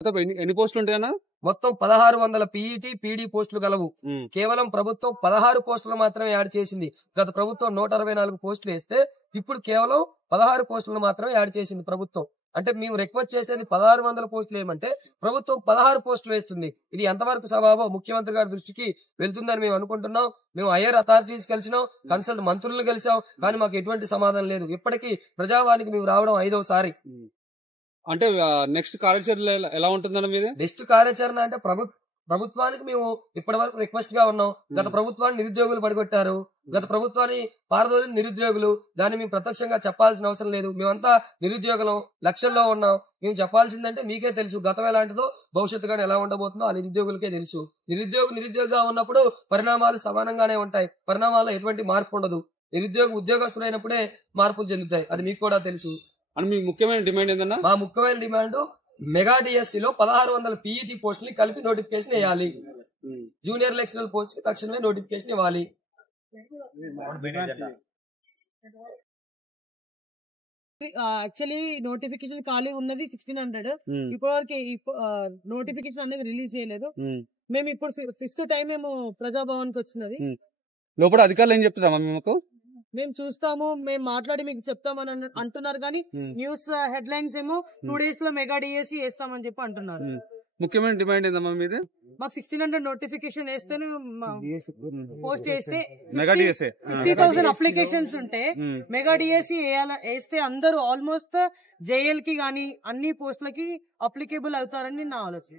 ఎన్ని పోస్టులు ఉంటాయన్నా? మొత్తం 1600 పీఈటీ పీడీ పోస్టులు గలవు. కేవలం ప్రభుత్వం 16 పోస్టులు మాత్రమే యాడ్ చేసింది. గత ప్రభుత్వం 164 పోస్టులు వేస్తే ఇప్పుడు కేవలం 16 పోస్టులు మాత్రమే యాడ్ చేసింది ప్రభుత్వం. అంటే మేము రిక్వెస్ట్ చేసేది 1600 పోస్టులు ఏమంటే ప్రభుత్వం 16 పోస్టులు వేస్తుంది. ఇది ఎంతవరకు సవాబో ముఖ్యమంత్రి గారి దృష్టికి వెళ్తుందని మేము అనుకుంటున్నాం. మేము హైయర్ అథారిటీస్ కలిసినాం, కన్సల్ట్ మంత్రులను కలిసాం, కానీ మాకు ఎటువంటి సమాధానం లేదు. ఇప్పటికీ ప్రజావానికి మేము రావడం 5వ సారి. అంటే నెక్స్ట్ కార్యాచరణ ఎలా ఉంటుందన్న మీద? నెక్స్ట్ కార్యాచరణ అంటే ప్రభుత్వానికి మేము ఇప్పటి వరకు రిక్వెస్ట్ గా ఉన్నాం. గత ప్రభుత్వాన్ని నిరుద్యోగులు పడిగొట్టారు, గత ప్రభుత్వాన్ని పారదోలిన నిరుద్యోగులు. దాన్ని మేము ప్రత్యక్షంగా చెప్పాల్సిన అవసరం లేదు. మేమంతా నిరుద్యోగులం, లక్షల్లో ఉన్నాం. మేము చెప్పాల్సిందంటే మీకే తెలుసు గతం ఎలాంటిదో భవిష్యత్తు గానీ ఎలా ఉండబోతుందో ఆ నిరుద్యోగులకే తెలుసు. నిరుద్యోగిగా ఉన్నప్పుడు పరిణామాలు సమానంగానే ఉంటాయి. పరిణామాల్లో ఎటువంటి మార్పు ఉండదు. ఉద్యోగస్తులైనప్పుడే మార్పులు చెందుతాయి. అది మీకు కూడా తెలుసు. అని మీ ముఖ్యమైన డిమాండ్ ఏందన్నా? మా ముఖ్యమైన డిమాండ్ మెగా డిఎస్సీలో 1600 పీఈటీ పోస్టులు కలిపి నోటిఫికేషన్ వేయాలి. జూనియర్ లెక్చరర్ పోస్ట్ తక్షణమే నోటిఫికేషన్ ఇవ్వాలి. యాక్చువల్లీ నోటిఫికేషన్ ఖాళీ ఉన్నది 1600. ఇప్పటివరకు నోటిఫికేషన్ అనేది రిలీజ్ చేయలేదు. మేము ఇప్పుడు 5th టైం మేము ప్రజాభవన్ కి వచ్చినది. లోపల అధికారులు ఏం చెప్తున్నామా? మేము చూస్తాము, మేము మాట్లాడి మీకు చెప్తామని అంటున్నారు. కానీ న్యూస్ హెడ్లైన్స్ ఏమో 2 days లో మెగా డిఎస్సీ వేస్తామని చెప్పి అంటున్నారు. ముఖ్యమైన డిమాండ్ ఏందమ్మా మీద? మాకు 1600 నోటిఫికేషన్ వేస్తేనే పోస్ట్ చేస్తే 50,000 అప్లికేషన్స్ ఉంటే మెగా డిఎస్సీ వేస్తే అందరూ ఆల్మోస్ట్ జేఎల్ కి గానీ అన్ని పోస్టులకి అప్లికేబుల్ అవుతారని నా ఆలోచన.